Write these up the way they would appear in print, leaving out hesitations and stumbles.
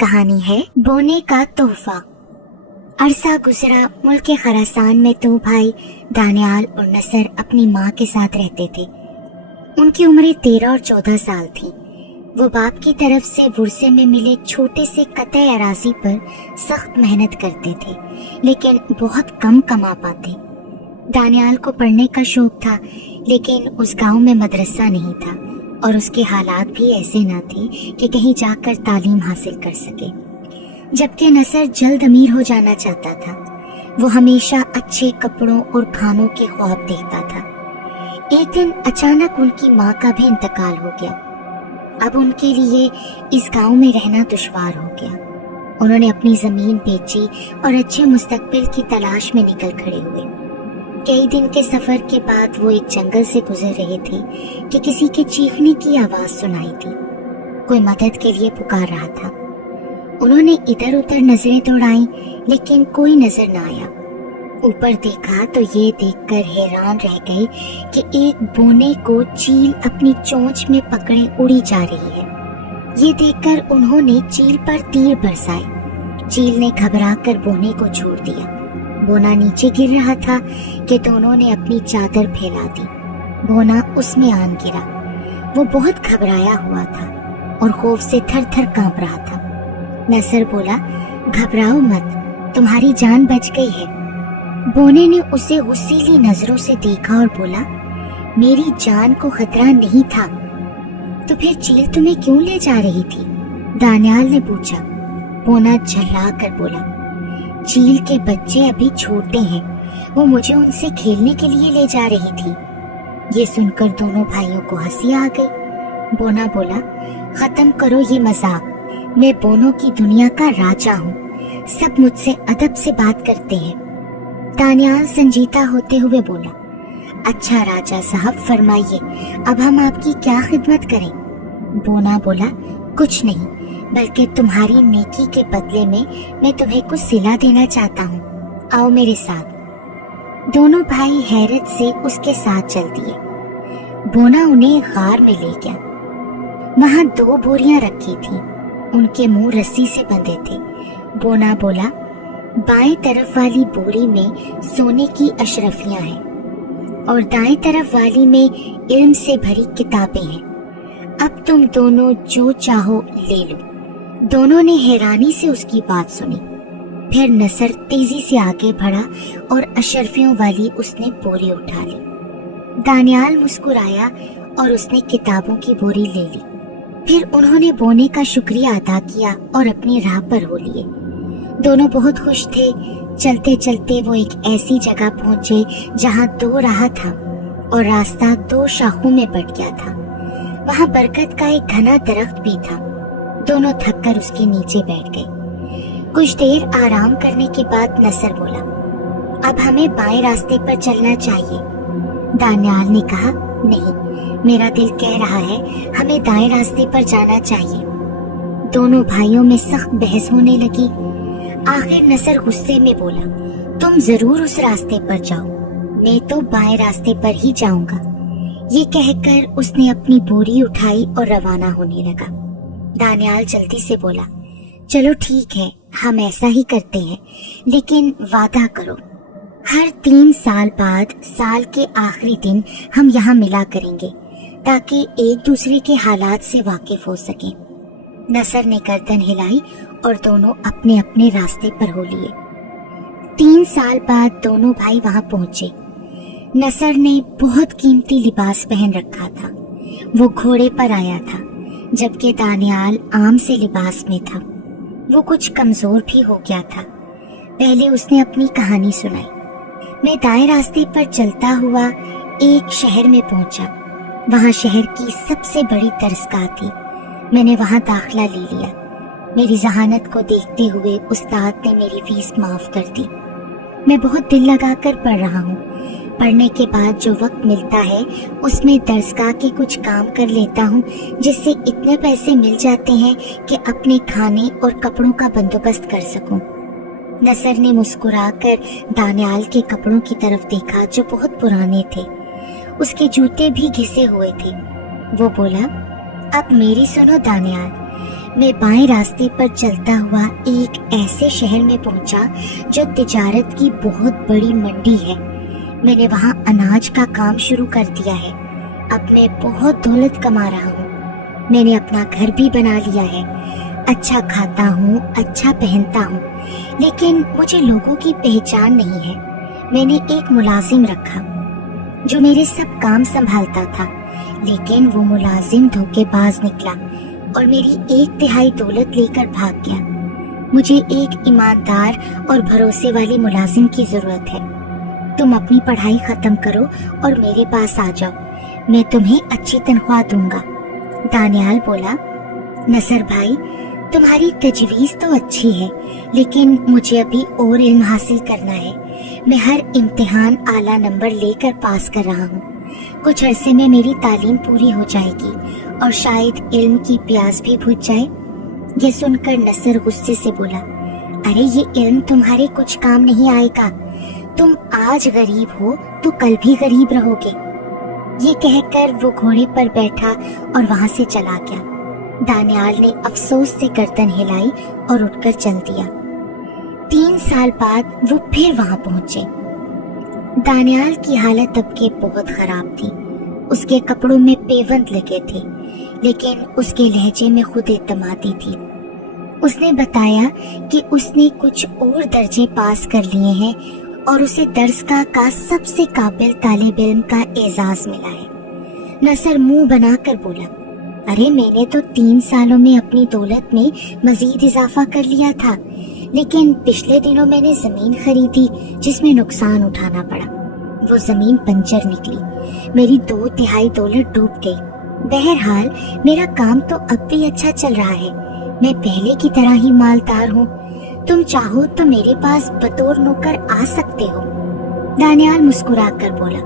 कहानी है बोने का तोहफा। अरसा गुजरा, मुल्क खरासान में दो भाई दानियाल और नसर अपनी माँ के साथ रहते थे। उनकी उम्रें 13 और 14 साल थी। वो बाप की तरफ से वुरसे में मिले छोटे से कतई अराजी पर सख्त मेहनत करते थे, लेकिन बहुत कम कमा पाते। दानियाल को पढ़ने का शौक था, लेकिन उस गांव में मदरसा नहीं था और उसके हालात भी ऐसे न थे कि कहीं जाकर तालीम हासिल कर सके। जबकि नसर जल्द अमीर हो जाना चाहता था। वो हमेशा अच्छे कपड़ों और खानों के ख्वाब देखता था। एक दिन अचानक उनकी माँ का भी इंतकाल हो गया। अब उनके लिए इस गांव में रहना दुश्वार हो गया। उन्होंने अपनी जमीन बेची और अच्छे मुस्तकबिल की तलाश में निकल खड़े हुए। कई दिन के सफर के बाद वो एक जंगल से गुजर रहे थे कि किसी के चीखने की आवाज सुनाई थी। कोई मदद के लिए पुकार रहा था। उन्होंने इधर उधर नजरें दौड़ाईं, लेकिन कोई नजर न आया। ऊपर देखा तो ये देखकर हैरान रह गए कि एक बोने को चील अपनी चोंच में पकड़े उड़ी जा रही है। ये देखकर उन्होंने चील पर तीर बरसाए। चील ने घबराकर बोने को छोड़ दिया। बोना नीचे गिर रहा था कि दोनों ने अपनी चादर फैला दी। बोना उसमें आन गिरा। वो बहुत घबराया हुआ था और खौफ से थर थर कांप रहा था। नसर बोला, घबराओ मत, तुम्हारी जान बच गई है। बोने ने उसे गुस्सीली नजरों से देखा और बोला, मेरी जान को खतरा नहीं था, तो फिर चील तुम्हें क्यों ले जा रही थी? दानियाल ने पूछा। बोना झल्ला कर बोला, चील के बच्चे अभी छोटे हैं, वो मुझे उनसे खेलने के लिए ले जा रही थी। ये सुनकर दोनों भाइयों को हंसी आ गई। बोना बोला, खत्म करो ये मजाक, मैं बोनों की दुनिया का राजा हूँ, सब मुझसे अदब से बात करते हैं। दानियाल संजीदा होते हुए बोला, अच्छा राजा साहब, फरमाइए, अब हम आपकी क्या खिदमत करें? बोना बोला, कुछ नहीं, बल्कि तुम्हारी नेकी के बदले में मैं तुम्हें कुछ सिला देना चाहता हूँ, आओ मेरे साथ। दोनों भाई हैरत से उसके साथ चल दिए। बोना उन्हें गार में ले गया। वहाँ 2 बोरियां रखी थी, उनके मुंह रस्सी से बंधे थे। बोना बोला, बाएं तरफ वाली बोरी में सोने की अशरफियां हैं और दाएं तरफ वाली में इल्म से भरी किताबें हैं। अब तुम दोनों जो चाहो ले लो। दोनों ने हैरानी से उसकी बात सुनी। फिर नसर तेजी से आगे बढ़ा और अशरफियों वाली उसने बोरी उठा ली। दानियाल मुस्कुराया और उसने किताबों की बोरी ले ली। फिर उन्होंने बोने का शुक्रिया अदा किया और अपनी राह पर हो लिए। दोनों बहुत खुश थे। चलते चलते वो एक ऐसी जगह पहुंचे जहां 2 राह था और रास्ता 2 शाखों में बट गया था। वहां बरगद का एक घना दरख्त भी था। दोनों थककर उसके नीचे बैठ गए। कुछ देर आराम करने के बाद नसर बोला, अब हमें बाएं रास्ते पर चलना चाहिए। दानियाल ने कहा, नहीं, मेरा दिल कह रहा है हमें दाएं रास्ते पर जाना चाहिए। दोनों भाइयों में सख्त बहस होने लगी। आखिर नसर गुस्से में बोला, तुम जरूर उस रास्ते पर जाओ, मैं तो बाएं रास्ते पर ही जाऊंगा। ये कहकर उसने अपनी बोरी उठाई और रवाना होने लगा। दानियाल जल्दी से बोला, चलो ठीक है, हम ऐसा ही करते हैं, लेकिन वादा करो, हर 3 साल बाद साल के आखिरी दिन हम यहाँ मिला करेंगे, ताकि एक दूसरे के हालात से वाकिफ हो सकें। नसर ने गर्दन हिलाई और दोनों अपने अपने रास्ते पर हो लिए। 3 साल बाद दोनों भाई वहाँ पहुँचे। नसर ने बहुत कीमती लिबास पहन रखा था। वो घोड़े पर आया था, जबकि दानियाल आम से लिबास में था। वो कुछ कमजोर भी हो गया था। पहले उसने अपनी कहानी सुनाई। मैं दाएं रास्ते पर चलता हुआ एक शहर में पहुंचा। वहां शहर की सबसे बड़ी दरसगाह थी। मैंने वहां दाखिला ले लिया। मेरी जहानत को देखते हुए उस्ताद ने मेरी फीस माफ कर दी। मैं बहुत दिल लगाकर पढ़ रहा हूँ। पढ़ने के बाद जो वक्त मिलता है उसमें दरसगाह के कुछ काम कर लेता हूँ, जिससे इतने पैसे मिल जाते हैं कि अपने खाने और कपड़ों का बंदोबस्त कर सकूं। नसर ने मुस्कुराकर दानियाल के कपड़ों की तरफ देखा जो बहुत पुराने थे। उसके जूते भी घिसे हुए थे। वो बोला, अब मेरी सुनो दानियाल, मैं बाएं रास्ते पर चलता हुआ एक ऐसे शहर में पहुंचा जो तिजारत की बहुत बड़ी मंडी है। मैंने वहां अनाज का काम शुरू कर दिया है। अब मैं बहुत दौलत कमा रहा हूँ। मैंने अपना घर भी बना लिया है। अच्छा खाता हूँ, अच्छा पहनता हूँ, लेकिन मुझे लोगों की पहचान नहीं है। मैंने एक मुलाजिम रखा जो मेरे सब काम संभालता था, लेकिन वो मुलाजिम धोखेबाज निकला और मेरी 1/3 दौलत लेकर भाग गया। मुझे एक ईमानदार और भरोसे वाली मुलाजिम की जरूरत है। तुम अपनी पढ़ाई खत्म करो और मेरे पास आ जाओ, मैं तुम्हें अच्छी तनख्वाह दूंगा। दानियाल बोला, नसर भाई, तुम्हारी तजवीज तो अच्छी है, लेकिन मुझे अभी और इल्म हासिल करना है। मैं हर इम्तिहान आला नंबर लेकर पास कर रहा हूँ। कुछ अरसे में मेरी तालीम पूरी हो जाएगी और शायद इल्म की प्यास भी बुझ जाए। ये सुनकर नसर गुस्से से बोला, अरे ये इल्म तुम्हारे कुछ काम नहीं आएगा। तुम आज गरीब हो तो कल भी गरीब रहोगे। ये कहकर वो घोड़े पर बैठा और वहां से चला गया। दानियाल ने अफसोस से गर्दन हिलाई और उठकर चल दिया। 3 साल बाद वो फिर वहां पहुंचे। दानियाल की हालत अब के बहुत खराब थी। उसके कपड़ों में पेवंद लगे थे, लेकिन उसके लहजे में खुद एतमादी थी। उसने बताया कि उसने कुछ और दर्जे पास कर लिए हैं और उसे दर्सगाह का सबसे काबिल तालिब इल्म का एजाज मिला है। नसर मुंह बनाकर बोला, अरे मैंने तो 3 सालों में अपनी दौलत में मजीद इजाफा कर लिया था, लेकिन पिछले दिनों मैंने जमीन खरीदी जिसमें नुकसान उठाना पड़ा। वो जमीन बंजर निकली। मेरी 2/3 दौलत डूब गई। बहरहाल मेरा काम तो अब भी अच्छा चल रहा है। मैं पहले की तरह ही मालदार हूँ। तुम चाहो तो मेरे पास बतौर नौकर आ सकते हो। दानियाल मुस्कुराकर बोला,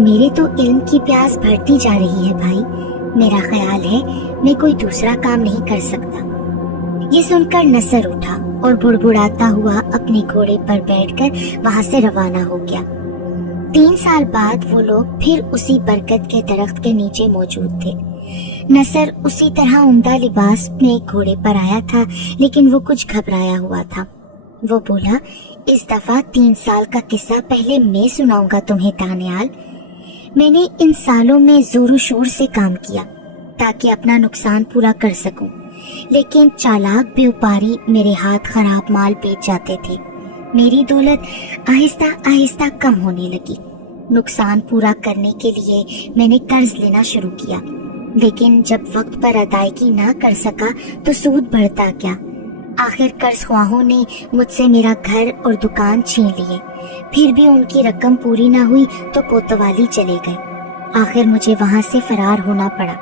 मेरे तो इल्म की प्यास बढ़ती जा रही है भाई। मेरा ख्याल है मैं कोई दूसरा काम नहीं कर सकता। ये सुनकर नसर उठा और बुड़बुड़ाता हुआ अपने घोड़े पर बैठकर वहां से रवाना हो गया। 3 साल बाद वो लोग फिर उसी बरगद के दरख्त के नीचे मौजूद थे। नसर उसी तरह उम्दा लिबास में घोड़े पर आया था, लेकिन वो कुछ घबराया हुआ था। वो बोला, इस दफा 3 साल का किस्सा पहले मैं सुनाऊंगा तुम्हें दानियाल। मैंने इन सालों में जोरों शोर से काम किया ताकि अपना नुकसान पूरा कर सकूं, लेकिन चालाक व्यापारी मेरे हाथ खराब माल बेच जाते थे। मेरी दौलत आहिस्ता आहिस्ता कम होने लगी। नुकसान पूरा करने के लिए मैंने कर्ज लेना शुरू किया, लेकिन जब वक्त पर अदायगी ना कर सका तो सूद बढ़ता गया। आखिर कर्ज ख्वाहों ने मुझसे मेरा घर और दुकान छीन लिए। फिर भी उनकी रकम पूरी ना हुई तो कोतवाली चले गए। आखिर मुझे वहां से फरार होना पड़ा।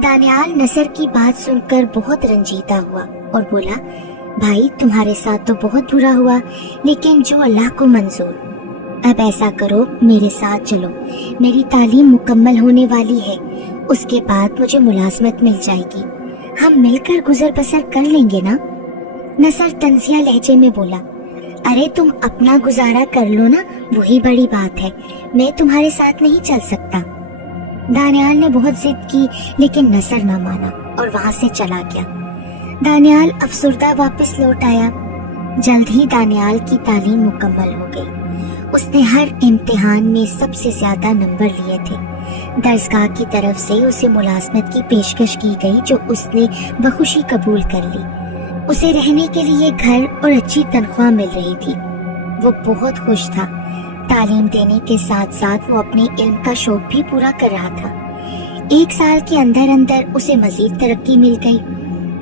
दानियाल नसर की बात सुनकर बहुत रंजीदा हुआ और बोला, भाई तुम्हारे साथ तो बहुत बुरा हुआ, लेकिन जो अल्लाह को मंजूर। अब ऐसा करो, मेरे साथ चलो। मेरी तालीम मुकम्मल होने वाली है, उसके बाद मुझे मुलाजमत मिल जाएगी। हम मिलकर गुजर बसर कर लेंगे ना। नसर तंजिया लहजे में बोला, अरे तुम अपना गुजारा कर लो ना, वही बड़ी बात है। मैं तुम्हारे साथ नहीं चल सकता। दानियाल ने बहुत जिद की, लेकिन नसर न माना और वहां से चला गया। दानियाल अफसुर्दा वापस लौट आया। जल्द ही दानियाल की तालीम मुकम्मल हो गई। उसने हर इम्तिहान में सबसे ज्यादा नंबर लिए थे। दर्सगाह की तरफ से उसे मुलाजमत की पेशकश की गई, जो उसने बखुशी कबूल कर ली। उसे रहने के लिए घर और अच्छी तनख्वाह मिल रही थी। वो बहुत खुश था। तालीम देने के साथ साथ वो अपने इल्म का शौक भी पूरा कर रहा था। 1 साल के अंदर अंदर उसे मजीद तरक्की मिल गई।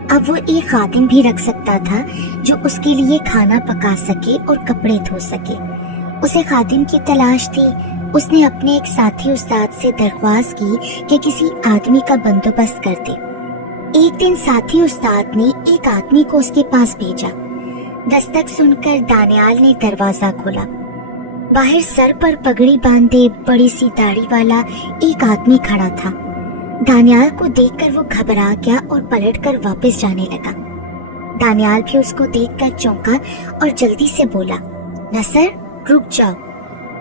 अब वो एक खादिम भी रख सकता था जो उसके लिए खाना पका सके और कपड़े धो सके। उसे खादिम की तलाश थी। उसने अपने एक साथी उस्ताद से दरख्वास्त की कि किसी आदमी का बंदोबस्त कर दे। एक दिन साथी उस्ताद ने एक आदमी को उसके पास भेजा। दस्तक सुनकर दानियाल ने दरवाजा खोला। बाहर सर पर पगड़ी बांधे बड़ी सी दाढ़ी वाला एक आदमी खड़ा था। दानियाल को देखकर वो घबरा गया और पलटकर वापस जाने लगा। दानियाल भी उसको देखकर चौंका और जल्दी से बोला, नसर रुक जाओ।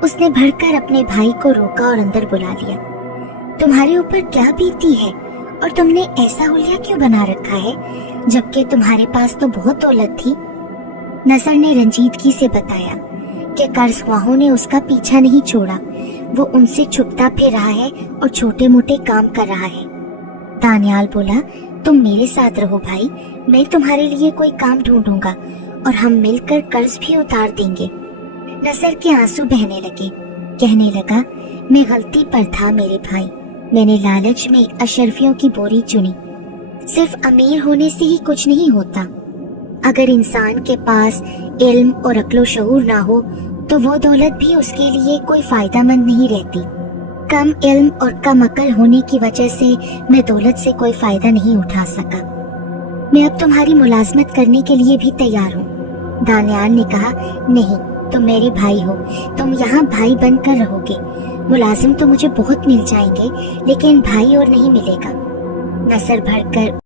उसने भड़कर अपने भाई को रोका और अंदर बुला लिया। तुम्हारे ऊपर क्या बीती है और तुमने ऐसा हुलिया क्यों बना रखा है, जबकि तुम्हारे पास तो बहुत दौलत थी? नसर ने रंजीदगी से बताया कि कर्ज ख्वाहों ने उसका पीछा नहीं छोड़ा। वो उनसे छुपता फिर रहा है और छोटे मोटे काम कर रहा है। दानियाल बोला, तुम मेरे साथ रहो भाई, मैं तुम्हारे लिए कोई काम ढूंढूंगा और हम मिलकर कर्ज भी उतार देंगे। नसर के आंसू बहने लगे। कहने लगा, मैं गलती पर था मेरे भाई, मैंने लालच में अशरफियों की बोरी चुनी। सिर्फ अमीर होने से ही कुछ नहीं होता। अगर इंसान के पास इल्म और अक्लो शऊर ना हो तो वो दौलत भी उसके लिए कोई फायदामंद नहीं रहती। कम इल्म और कम अक्ल होने की वजह से मैं दौलत से कोई फायदा नहीं उठा सका। मैं अब तुम्हारी मुलाजमत करने के लिए भी तैयार हूँ। दानियाल ने कहा, नहीं, तुम मेरे भाई हो, तुम यहाँ भाई बनकर रहोगे। मुलाजिम तो मुझे बहुत मिल जाएंगे, लेकिन भाई और नहीं मिलेगा। नसर भड़कर